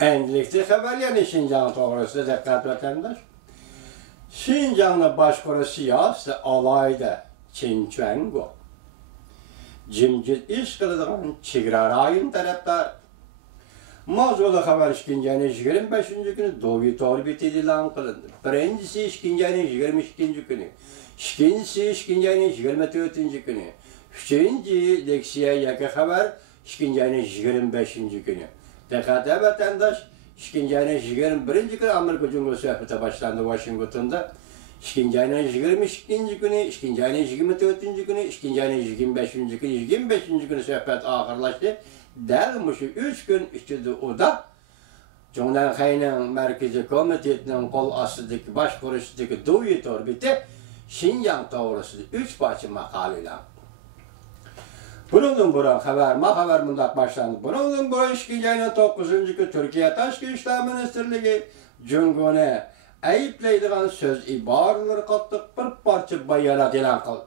Endilikli haberlerini Şincan doğrusu dikkat vatandaş. Şincan'ın başkuru siyasi alayda Çinçuango. Cimcit iş kılıdığın Çigra rayın taraftar. Mazolu haber işkinceni 25. günü Doğu Torbiti ilan kılındı. Birincisi işkinceni 22. günü. İkincisi işkinceni 24. günü. Üçüncü leksiye yakı haber işkinceni 25. günü. Dikkat vatandaş, işkinceni 21. günü Amerika Cumhuriyeti sohbeti başlandı Washington'da. İşkinceni 22. günü, işkinceni 24. günü, işkinceni 25. günü, 25. günü sohbet ahırlaştı. Dəlmişi 3 gün içində o da Cumhuriyet'in Merkezi Komitetinin kol asıdaki baş kuruşundaki Doğu Torbiti Şinjan doğrusu 3 parça makaleyle. Bunun buran haber bundan başlandı. Bunun buran işkincinin 9. gün Türkiye Taşkı İşler Ministerliği Cumhuriyet'e ayıplaydıgan söz ibaraları kattık bir parça bayanat elan kıldı.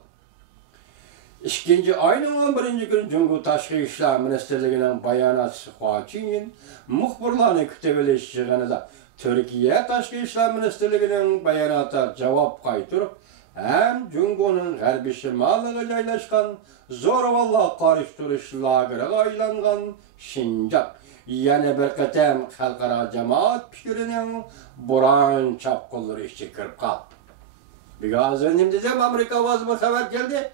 İkinci ayının 11. gün Cumhuriyet Taşkı İşler Ministerliği'nin bayanatçısı Huaçin'in muhbirlarını kütübeleşeceğine Türkiye Taşkı İşler Ministerliği'nin bayanata cevap kaytırıp hem Cumhuriyet'in G'arbi şimalıga joylashgan zo'ravonlar qarshi lageriga aylangan Şinjan yana bir qatam xalqaro jamoat fikrining buran chapqinlari ichiga kirib qoldi. Hozir nimdesem Amerika ovozi bir xabar keldi.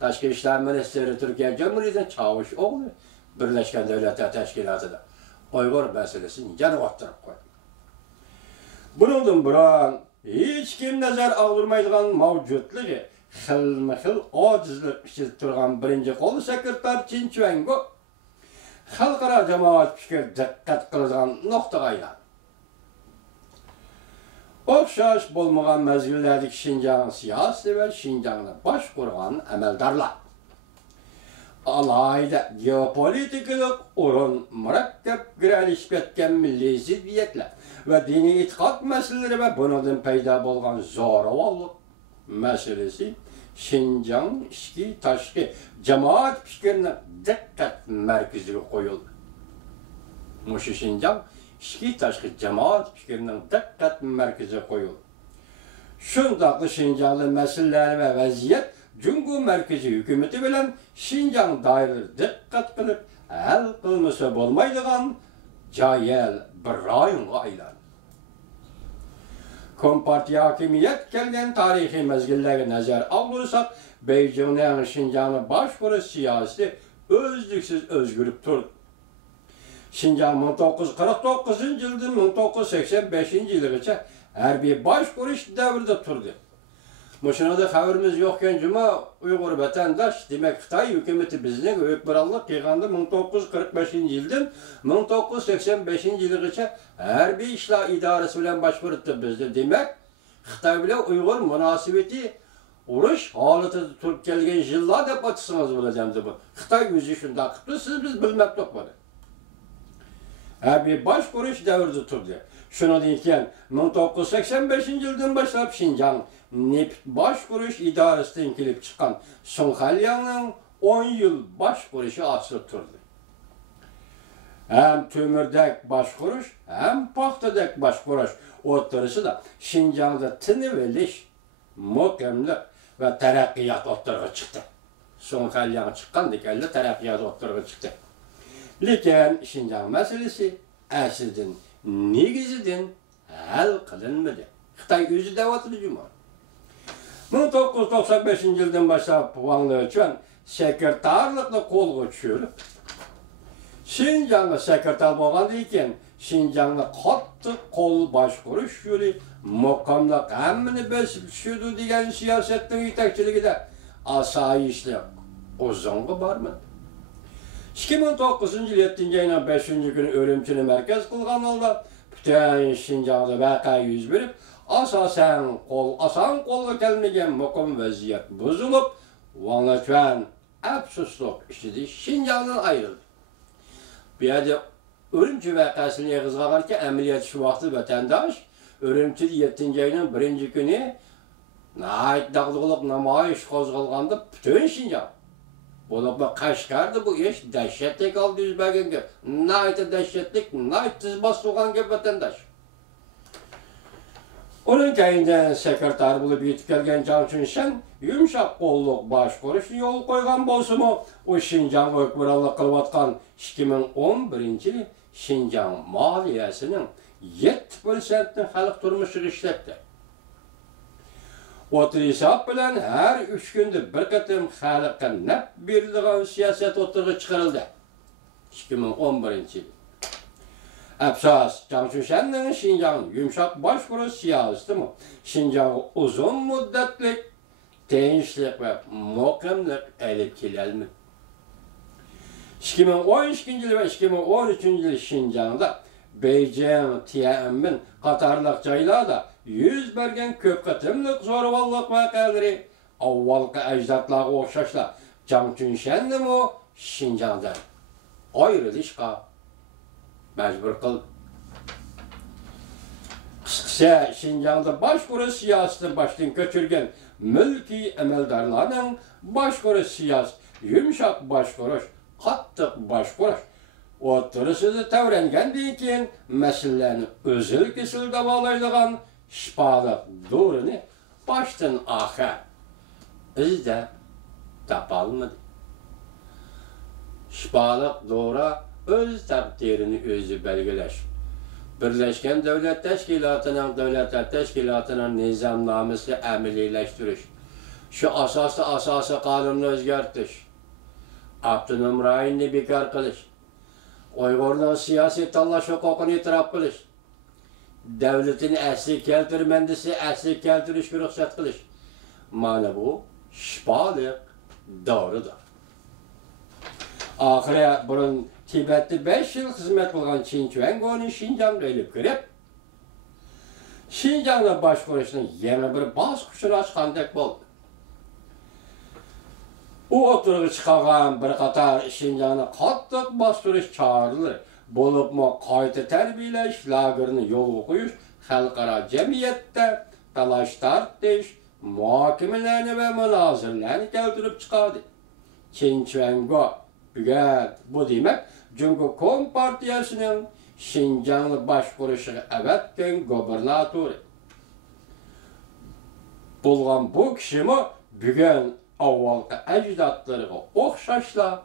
Tashqi ishlar ministri Türkiye Cumhuriyeti'nin Çavuşoğlu Birleşken Devletler Teşkilatı'da Uygur meselesini yana o'ttirib qo'ydi. Bundan buran hiç kim nazar aldırmaydigan mavjudligi xilma-xil ojizlik ichida turgan birinchi qo'l sekretar Çinçuango xalqaro jamoat fikri diqqat qiladigan nuqtaga aylandi. O'xshash bo'lmagan mezgillardagi Şinjan siyasi ve Şinjanni bosh qurgan amaldorlar alayda geopolitikalik o'rin murakkab giralishib ketgan milliy ziddiyatlar ve dini itiqod masalalari ve bundan paydo bo'lgan zo'ravonlik meselesi Şinjan ichki tashqi jamoat fikrini diqqat markaziga qo'yildi. Mushu Şinjan ichki tashqi jamoat fikrining diqqat markaziga qo'yildi. Shundaqli Şinjanli masalalar ve vaziyat Cumhur Merkezi hükümeti bilen Şinjan dairələri diqqat qilib hal qilmasa bo'lmaydigan joyal bir rayonga aylandı. Kompartiya hakimiyet kelgan tarixiy mezgillarga nazar aldırsak, Beijing'nin Şinjanni boshqarish siyosati o'zliksiz o'zgarib turdi. Şinjan 1949 yıldan 1985 yılgacha harbiy boshqarish davrida turdi. Muşunada haberimiz yokken Cuma Uygur vatandaş demek Xitay hükümeti bizning hükümranlık qilganda 1945 yıldan 1985 yılgacha harbiy ishlar idorasi bilan boshqardi bizde demek Xitay bilan Uygur munosabati urush holatida turib kelgan yillar deb aytsangiz bo'ladi bu. Xitay o'zi shunday qildi, siz biz bilmabdik buni. Harbiy boshqarish davrida turdi. Shundan keyin 1985 yildan boshlab Şinjan Neft boshqarish idorasidan kelib chiqqan Sunxalyanning 10 yil boshqarishi asılib turdi. Hem tömürdek boshqarish, hem paxtadek boshqarish o'rtasida Şinjanda tinib olish, mukamlik ve taraqqiyot o'rtaga chiqdi. Sunxalyan chiqqandek taraqqiyot o'rtaga chiqdi. Lekin Şinjan meselesi aslida negizidan hal qilinmadi. Xitoy o'zi da'vatli Cuma 1995 yıldan başlap Wang Lequan sekretarlıkla qo'lga tushirib, Şinjanga sekretar bo'lgandan keyin Şinjanni qattiq qo'l boshqarish yo'li muqamliq hammani besib tushirdi degan siyosatning yetakchiligida osoyishlik o'zonga bormadi. 2009 yil 7 ayning 5 kuni O'rimchini markaz qilgan holda butun Şinjanda voqea yuz berib, asosan qo'lga kelmagan muqim vaziyat buzilib, Wang Lequan afsuslik ichida Şinjandan ayrildi. Bu yerda O'rimchi voqeasini yig'izga olganki, amaliyot shu vaqtda vatandosh O'rimchida 7 ayning 1 kuni nayt dag'dug'liq namoyish qo'zg'alganda butun Şinjan Bolakma Kaşgar'dı bu iş, dehşetlik aldı yüz bergen gibi. Naytı dehşetlik, naytı bastıgan gibi vatandaş. Onun kayında sekreter bulup yetip gelgen Cançun Şen, yumuşak kolluk başkoruş yol koygan bolsu mu, o Şinjan ökbirallık kılvatkan 2011 Şinjan maliyesinin 7%'nin halk turmuşu işlepti. O hesap bilen her 3 günde bir katım halkka nep verildiğin siyaset oturuğu çıkarıldı. 2011 yıl. Əfsas, Cançun Şen'nin Şinjan'ın yumuşak başvuru siyaseti mi? Şinjan'ı uzun müddetlik, tenişlik ve muhkemlik elip kilelmi. 2012 yıl ve 2013 yıl Şinjan'da Beijing, Tiananmen Katarlıq jaylarda yüz bergen köp katımlık zorballık vakaları avvalkı ecdatlığa okşaşla Cançun Şen'nin o Şinjan'da ayrılışka mecbur kıl. Kısıkça Şinjan'da başvuru siyasetini baştan götürgen mülki emeldarlarının başvuru siyaset, yumuşak başvuruş, kattık başvuruş, oturusunu tevrengendiği için meselelerini özül kesilde bağlaydıgan şifalık doğrunu baştan ahir izde tapalmadı. Şifalık doğru öz takdirini özü belgeleş. Birleşken Devlet Teşkilatı'nın nizamnamesi əmelileştiriş. Şu asası kanunu özgertiş. Abdunum rayını bekar kılış. Uygurluğun siyasi tallaş hukukunu itiraf kılış. Devletin əsli keltirmendisi əsli keltiriş ruhsat kılış. Mana bu şifalık doğrudur. Ahire burun Tibet'te 5 yıl hizmet kılgan Qin Quanguo'nun Şinjan'a gelip girip, Şinjan'a başvuruşunun yeni bir baskıçını açkandek oldu. O oturuğu çıkargan bir qatar Şinjan'a kattık başvuruş çağrılır. Bolup mu kayıtı terbiyeleş, lagirini yol koyuş, halkara cemiyette talaş tartış, muhakemelerini ve münazirlerini keltirip çıkardı. Qin Quanguo bu demek, çünkü Kompartiyasının Şinjan'lı başvuruşunu evetken gobernatörü. Bulgan bu kişimi bugün avvalkı ecdatlarına okşaşla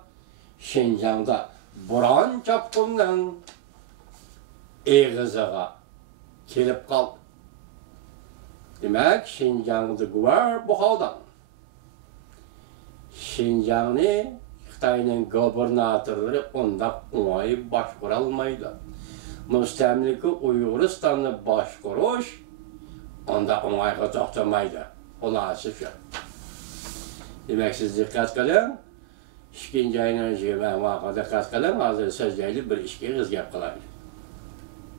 Şinjan'da buran çapkından eğizağa kelip kaldı. Demek Şinjan'da güver bu haldan. Şinjan'ı Xitayning gobernatörleri onda oңай başvura almaydı. Müstemliki Uyg'uriston'ni başvuruş onda oңayga to'xtamaydi. Xulosasi shu. Demak, siz diqqat qiling. Ikkinchi aynan men vaqada diqqat qiling. Hozir so'zlaylik bir ishga gap qilaylik.